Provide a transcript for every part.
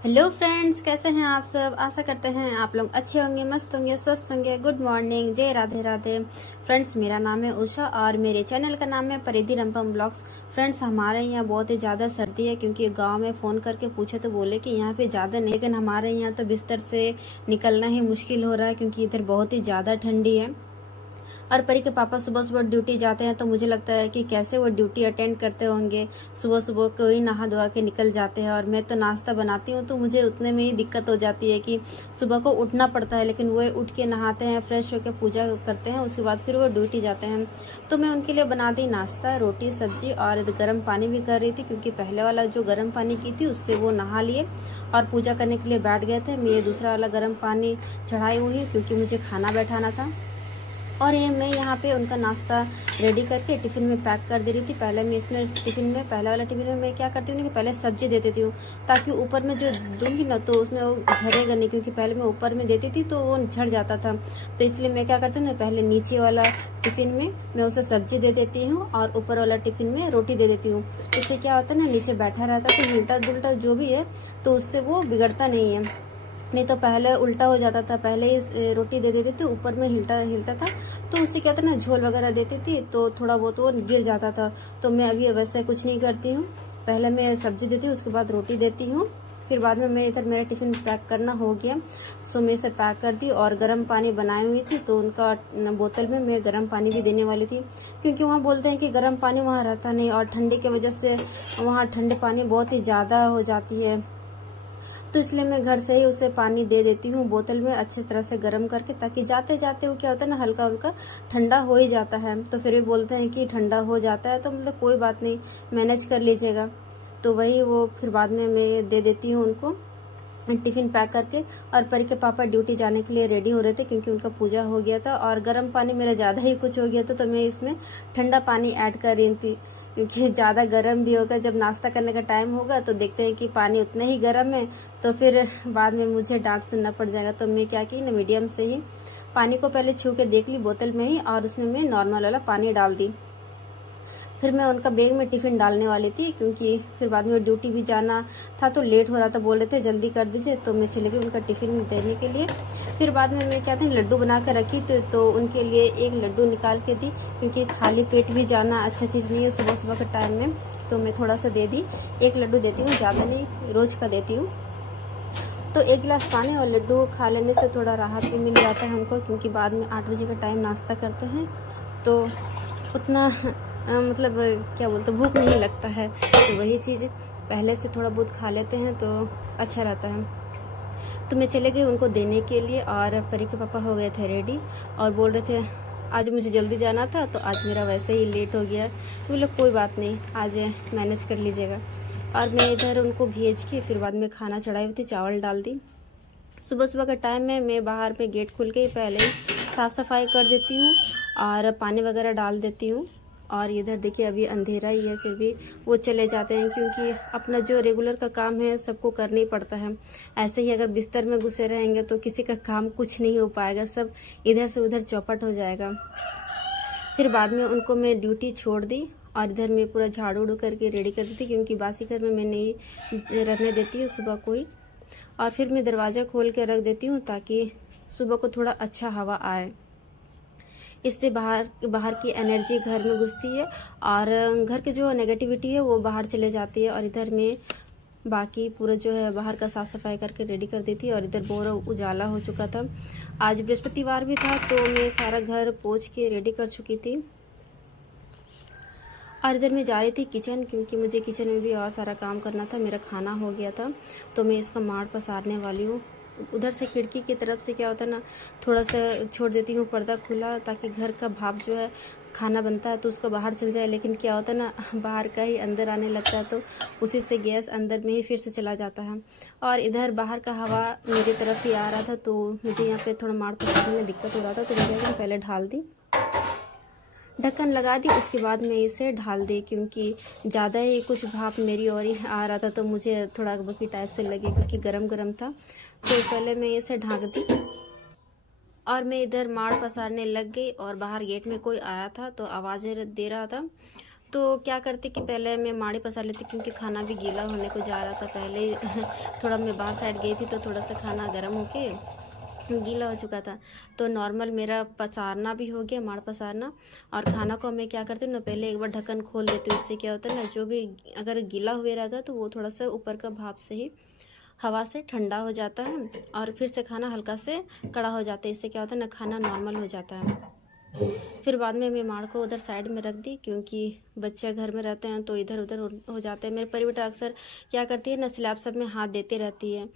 Hello friends, कैसे हैं आप सब। आशा करते हैं आप लोग अच्छे होंगे, मस्त होंगे, स्वस्थ होंगे। गुड मॉर्निंग, जय राधे राधे। फ्रेंड्स, मेरा नाम है उषा और मेरे चैनल का नाम है परिधि रंपम ब्लॉग्स। फ्रेंड्स, हमारे यहाँ बहुत ही ज़्यादा सर्दी है, क्योंकि गांव में फ़ोन करके पूछे तो बोले कि यहाँ पे ज़्यादा नहीं, लेकिन हमारे यहाँ तो बिस्तर से निकलना ही मुश्किल हो रहा है, क्योंकि इधर बहुत ही ज़्यादा ठंडी है। और परी के पापा सुबह सुबह ड्यूटी जाते हैं, तो मुझे लगता है कि कैसे वो ड्यूटी अटेंड करते होंगे। सुबह सुबह को ही नहा धोआ के निकल जाते हैं, और मैं तो नाश्ता बनाती हूँ, तो मुझे उतने में ही दिक्कत हो जाती है कि सुबह को उठना पड़ता है। लेकिन वो उठ के नहाते हैं, फ्रेश होकर पूजा करते हैं, उसके बाद फिर वो ड्यूटी जाते हैं। तो मैं उनके लिए बना दी नाश्ता, रोटी सब्जी, और गर्म पानी भी कर रही थी, क्योंकि पहले वाला जो गर्म पानी की थी उससे वो नहा लिए और पूजा करने के लिए बैठ गए थे। मैं ये दूसरा वाला गर्म पानी चढ़ाई हुई, क्योंकि मुझे खाना बैठाना था। और ये मैं यहाँ पे उनका नाश्ता रेडी करके टिफ़िन में पैक कर दे रही थी। पहले मैं इसमें टिफ़िन में, पहले वाला टिफ़िन में मैं क्या करती हूँ कि पहले सब्जी दे देती हूँ, ताकि ऊपर में जो दूंगी ना तो उसमें वो झड़ेगा नहीं, क्योंकि पहले मैं ऊपर में देती थी तो वो झड़ जाता था। तो इसलिए मैं क्या करती हूँ ना, पहले नीचे वाला टिफ़िन में मैं उसे सब्जी दे देती हूँ और ऊपर वाला टिफ़िन में रोटी दे देती हूँ। इससे क्या होता है ना, नीचे बैठा रहता है तो उल्टा दुल्टा जो भी है तो उससे वो बिगड़ता नहीं है। नहीं तो पहले उल्टा हो जाता था, पहले ही रोटी दे देती थी, ऊपर में हिलता था, तो उसी क्या था ना, झोल वगैरह देती थी तो थोड़ा बहुत वो गिर जाता था। तो मैं अभी वैसे कुछ नहीं करती हूँ, पहले मैं सब्जी देती हूँ, उसके बाद रोटी देती हूँ, फिर बाद में मैं इधर मेरा टिफ़िन पैक करना हो गया, सो मैं इसे पैक कर दी। और गर्म पानी बनाई हुई थी, तो उनका बोतल में मैं गर्म पानी भी देने वाली थी, क्योंकि वहाँ बोलते हैं कि गर्म पानी वहाँ रहता नहीं, और ठंडी की वजह से वहाँ ठंडे पानी बहुत ही ज़्यादा हो जाती है। तो इसलिए मैं घर से ही उसे पानी दे देती हूँ बोतल में, अच्छी तरह से गर्म करके, ताकि जाते जाते वो क्या होता है ना, हल्का हल्का ठंडा हो ही जाता है। तो फिर भी बोलते हैं कि ठंडा हो जाता है, तो मतलब कोई बात नहीं, मैनेज कर लीजिएगा। तो वही वो फिर बाद में मैं दे देती हूँ उनको टिफ़िन पैक करके। और परी के पापा ड्यूटी जाने के लिए रेडी हो रहे थे, क्योंकि उनका पूजा हो गया था, और गर्म पानी मेरा ज़्यादा ही कुछ हो गया था, तो मैं इसमें ठंडा पानी ऐड कर रही थी, क्योंकि ज़्यादा गर्म भी होगा। जब नाश्ता करने का टाइम होगा तो देखते हैं कि पानी उतना ही गर्म है, तो फिर बाद में मुझे डांट सुनना पड़ जाएगा। तो मैं क्या की ना, मीडियम से ही पानी को पहले छू के देख ली बोतल में ही, और उसमें मैं नॉर्मल वाला पानी डाल दी। फिर मैं उनका बैग में टिफ़िन डालने वाली थी, क्योंकि फिर बाद में ड्यूटी भी जाना था, तो लेट हो रहा था, बोल रहे थे जल्दी कर दीजिए, तो मैं चली गई उनका टिफ़िन देने के लिए। फिर बाद में मैं क्या था, लड्डू बना कर रखी तो उनके लिए एक लड्डू निकाल के दी, क्योंकि खाली पेट भी जाना अच्छा चीज़ नहीं है सुबह सुबह के टाइम में। तो मैं थोड़ा सा दे दी, एक लड्डू देती हूँ, ज़्यादा नहीं, रोज़ का देती हूँ। तो एक गिलास पानी और लड्डू खा लेने से थोड़ा राहत भी मिल जाता है हमको, क्योंकि बाद में 8 बजे का टाइम नाश्ता करते हैं, तो उतना मतलब क्या बोलते, भूख नहीं लगता है। तो वही चीज़ पहले से थोड़ा बहुत खा लेते हैं तो अच्छा रहता है। तो मैं चले गई उनको देने के लिए, और परी के पापा हो गए थे रेडी, और बोल रहे थे आज मुझे जल्दी जाना था, तो आज मेरा वैसे ही लेट हो गया। तो बोले कोई बात नहीं, आज मैनेज कर लीजिएगा। और मैं इधर उनको भेज के फिर बाद में खाना चढ़ाई हुई थी, चावल डाल दी। सुबह सुबह का टाइम में मैं बाहर पे गेट खुल के ही पहले ही साफ़ सफाई कर देती हूँ और पानी वगैरह डाल देती हूँ। और इधर देखिए अभी अंधेरा ही है, फिर भी वो चले जाते हैं, क्योंकि अपना जो रेगुलर का काम है सबको करना ही पड़ता है। ऐसे ही अगर बिस्तर में घुसे रहेंगे तो किसी का काम कुछ नहीं हो पाएगा, सब इधर से उधर चौपट हो जाएगा। फिर बाद में उनको मैं ड्यूटी छोड़ दी, और इधर मैं पूरा झाड़ू उड़ू करके रेडी कर दी थी, क्योंकि बासी घर में मैं नहीं रखने देती हूँ सुबह कोई। और फिर मैं दरवाज़ा खोल के रख देती हूँ, ताकि सुबह को थोड़ा अच्छा हवा आए। इससे बाहर की एनर्जी घर में घुसती है, और घर की जो नेगेटिविटी है वो बाहर चले जाती है। और इधर में बाकी पूरा जो है बाहर का साफ़ सफाई करके रेडी कर दी थी, और इधर पूरा उजाला हो चुका था। आज बृहस्पतिवार भी था, तो मैं सारा घर पोंछ के रेडी कर चुकी थी। और इधर मैं जा रही थी किचन, क्योंकि मुझे किचन में भी और सारा काम करना था, मेरा खाना हो गया था, तो मैं इसका माड़ पसारने वाली हूँ। उधर से खिड़की की तरफ से क्या होता है ना, थोड़ा सा छोड़ देती हूँ पर्दा खुला, ताकि घर का भाप जो है खाना बनता है तो उसका बाहर चल जाए। लेकिन क्या होता है ना, बाहर का ही अंदर आने लगता है, तो उसी से गैस अंदर में ही फिर से चला जाता है। और इधर बाहर का हवा मेरी तरफ ही आ रहा था, तो मुझे यहाँ पे थोड़ा माड़ पकड़ने में दिक्कत हो रहा था, तो मैंने पहले ढाल दी, ढक्कन लगा दी। उसके बाद मैं इसे ढाल दी, क्योंकि ज़्यादा ही कुछ भाप मेरी ओर ही आ रहा था, तो मुझे थोड़ा बकी टाइप से लगे, क्योंकि गरम गरम था। तो पहले मैं इसे ढक दी और मैं इधर माड़ पसारने लग गई। और बाहर गेट में कोई आया था तो आवाज़ें दे रहा था, तो क्या करती कि पहले मैं माड़ी पसार लेती, क्योंकि खाना भी गीला होने को जा रहा था पहले थोड़ा मैं बाहर साइड गई थी, तो थोड़ा सा खाना गर्म होके गीला हो चुका था। तो नॉर्मल मेरा पसारना भी हो गया, माड़ पसारना। और खाना को मैं क्या करती हूँ ना, पहले एक बार ढक्कन खोल देती हूँ। इससे क्या होता है ना, जो भी अगर गीला हुए रहता है तो वो थोड़ा सा ऊपर का भाप से ही हवा से ठंडा हो जाता है, और फिर से खाना हल्का से कड़ा हो जाता है। इससे क्या होता है ना, खाना नॉर्मल हो जाता है। फिर बाद में मैं माड़ को उधर साइड में रख दी, क्योंकि बच्चे घर में रहते हैं तो इधर उधर हो जाते हैं। मेरे परिवार अक्सर क्या करती है ना, स्लैब सब में हाथ देते रहती है,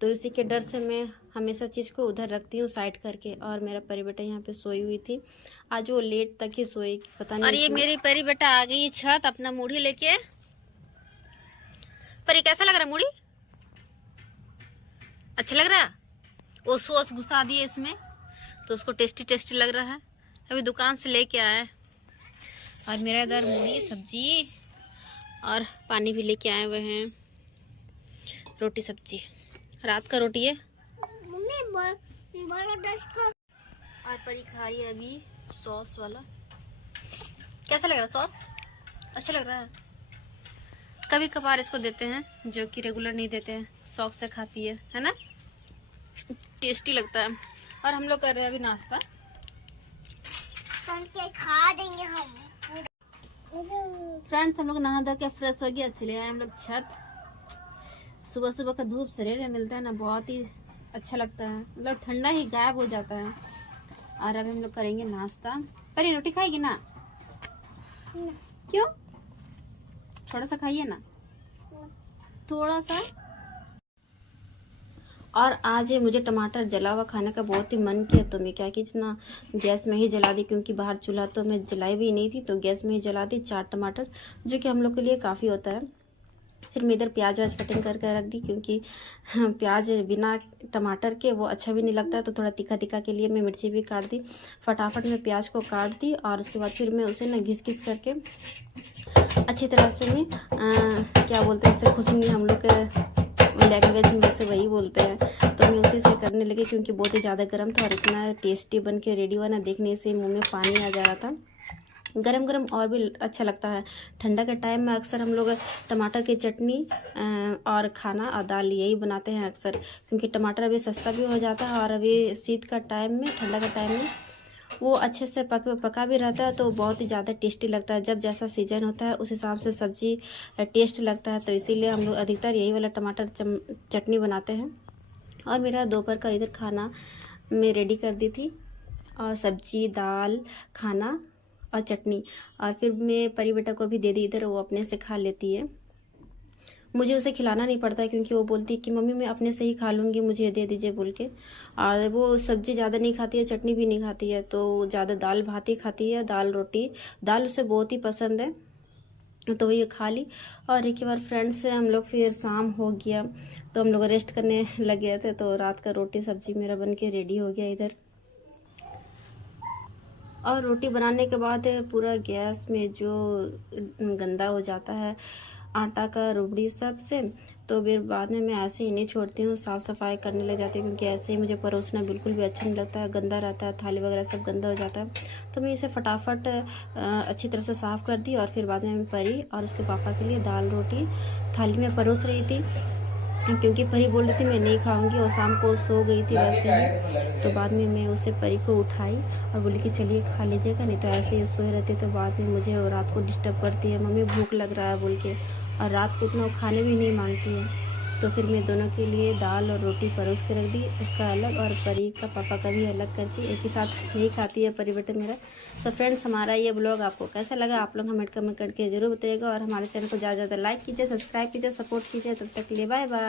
तो इसी के डर से मैं हमेशा चीज़ को उधर रखती हूँ साइड करके। और मेरा परी बेटा यहाँ पे सोई हुई थी, आज वो लेट तक ही सोई, पता नहीं। और ये मेरी परी बेटा आ गई छत अपना मूढ़ी लेके। परी कैसा लग रहा है मूढ़ी? अच्छा लग रहा है? वो सॉस घुसा दिए इसमें तो उसको टेस्टी टेस्टी लग रहा है, अभी दुकान से लेके आए। और मेरा इधर मूढ़ी सब्जी और पानी भी लेके आए हुए हैं, रोटी सब्जी, रात का रोटी है। और परी खा रही है अभी सॉस वाला। कैसा लग रहा है सॉस? अच्छा लग रहा है। कभी कभार इसको देते हैं, जो कि रेगुलर नहीं देते हैं, शौक से खाती है ना, टेस्टी लगता है। और हम लोग कर रहे हैं अभी नाश्ता, खा देंगे हम। फ्रेंड्स हम लोग नहा धो के फ्रेश हो गया, चले आए हम लोग छत। सुबह सुबह का धूप शरीर में मिलता है ना, बहुत ही अच्छा लगता है, मतलब ठंडा ही गायब हो जाता है। और अभी हम लोग करेंगे नाश्ता। परी रोटी खाएगी ना? क्यों? थोड़ा सा खाइए ना, थोड़ा सा। और आज मुझे टमाटर जला हुआ खाने का बहुत ही मन किया, तो मैं क्या की ना गैस में ही जला दी, क्योंकि बाहर चूल्हा तो मैं जलाई भी नहीं थी, तो गैस में ही जला दी 4 टमाटर, जो कि हम लोग के लिए काफ़ी होता है। फिर मैं इधर प्याज वाज कटिंग करके रख दी, क्योंकि प्याज बिना टमाटर के वो अच्छा भी नहीं लगता है, तो थोड़ा तीखा तीखा के लिए मैं मिर्ची भी काट दी। फटाफट में प्याज को काट दी, और उसके बाद फिर मैं उसे ना घिस घिस करके अच्छी तरह से मैं क्या बोलते हैं उसे, खुशनी हम लोग के लैंग्वेज में वैसे वही बोलते हैं, तो मैं उसी से करने लगी, क्योंकि बहुत ही ज़्यादा गर्म था और इतना टेस्टी बन के रेडी हुआ ना, देखने से मुँह में पानी आ जा रहा था। गरम गरम और भी अच्छा लगता है। ठंडा के टाइम में अक्सर हम लोग टमाटर की चटनी और खाना और दाल यही बनाते हैं अक्सर, क्योंकि टमाटर अभी सस्ता भी हो जाता है, और अभी शीत का टाइम में, ठंडा का टाइम में वो अच्छे से पका भी रहता है, तो बहुत ही ज़्यादा टेस्टी लगता है। जब जैसा सीजन होता है उस हिसाब से सब्जी टेस्ट लगता है, तो इसीलिए हम लोग अधिकतर यही वाला टमाटर चटनी बनाते हैं। और मेरा दोपहर का इधर खाना मैं रेडी कर दी थी, और सब्जी दाल खाना और चटनी, और फिर मैं परी बेटा को भी दे दी इधर, वो अपने से खा लेती है। मुझे उसे खिलाना नहीं पड़ता है, क्योंकि वो बोलती है कि मम्मी मैं अपने से ही खा लूँगी, मुझे दे दीजिए बोल के। और वो सब्जी ज़्यादा नहीं खाती है, चटनी भी नहीं खाती है, तो ज़्यादा दाल भात ही खाती है, दाल रोटी। दाल उसे बहुत ही पसंद है, तो ये खा ली। और एक बार फ्रेंड्स से हम लोग फिर शाम हो गया, तो हम लोग रेस्ट करने लगे थे, तो रात का रोटी सब्जी मेरा बन के रेडी हो गया इधर। और रोटी बनाने के बाद पूरा गैस में जो गंदा हो जाता है आटा का रुबड़ी सब से, तो फिर बाद में मैं ऐसे ही नहीं छोड़ती हूँ, साफ़ सफाई करने लग जाती हूँ, क्योंकि ऐसे ही मुझे परोसना बिल्कुल भी अच्छा नहीं लगता है, गंदा रहता है, थाली वगैरह सब गंदा हो जाता है। तो मैं इसे फटाफट अच्छी तरह से साफ़ कर दी, और फिर बाद में मैं परी और उसके पापा के लिए दाल रोटी थाली में परोस रही थी, क्योंकि परी बोल रही थी मैं नहीं खाऊंगी, और शाम को सो गई थी वैसे ही। तो बाद में मैं उसे परी को उठाई और बोली कि चलिए खा लीजिएगा, नहीं तो ऐसे ही सोए रहती तो बाद में मुझे रात को डिस्टर्ब करती है, मम्मी भूख लग रहा है बोल के, और रात को उतना खाने भी नहीं मांगती है। तो फिर मैं दोनों के लिए दाल और रोटी परोस के रख दी, उसका अलग और परी का पापा का भी अलग करके, एक ही साथ नहीं खाती है परी बेटा मेरा। तो फ्रेंड्स हमारा ये ब्लॉग आपको कैसा लगा आप लोग हमें कमेंट करके जरूर बताइएगा, और हमारे चैनल को ज़्यादा से ज़्यादा लाइक कीजिए, सब्सक्राइब कीजिए, सपोर्ट कीजिए। तब तक के लिए बाय बाय।